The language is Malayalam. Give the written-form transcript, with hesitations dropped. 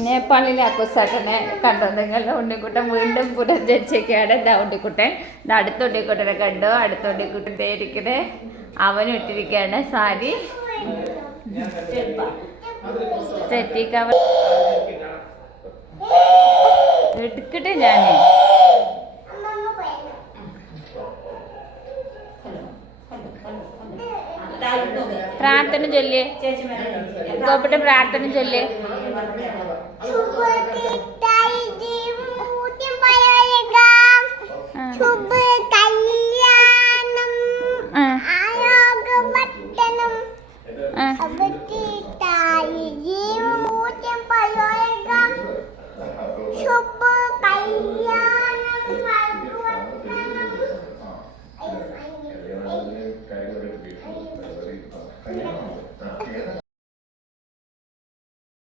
നേപ്പാളിലെ അക്കുസാട്ടനെ കണ്ടോ നിങ്ങൾ? ഉണ്ണിക്കുട്ടൻ വീണ്ടും പുനർജനിച്ചൊക്കെയാണ്. ഇതാ ഉണ്ണിക്കുട്ടൻ, ഇത് അടുത്ത ഉണ്ണിക്കുട്ടനെ കണ്ടോ? അടുത്ത ഉണ്ണിക്കുട്ടൻ ഇരിക്കണേ, അവനും ഇട്ടിരിക്കുകയാണ് സാരി. തെറ്റിക്കവർ എടുക്കട്ടെ ഞാന്. പ്രാർത്ഥന ചൊല്ലേ ഗോപുട്ട, പ്രാർത്ഥന ചൊല്ലേ.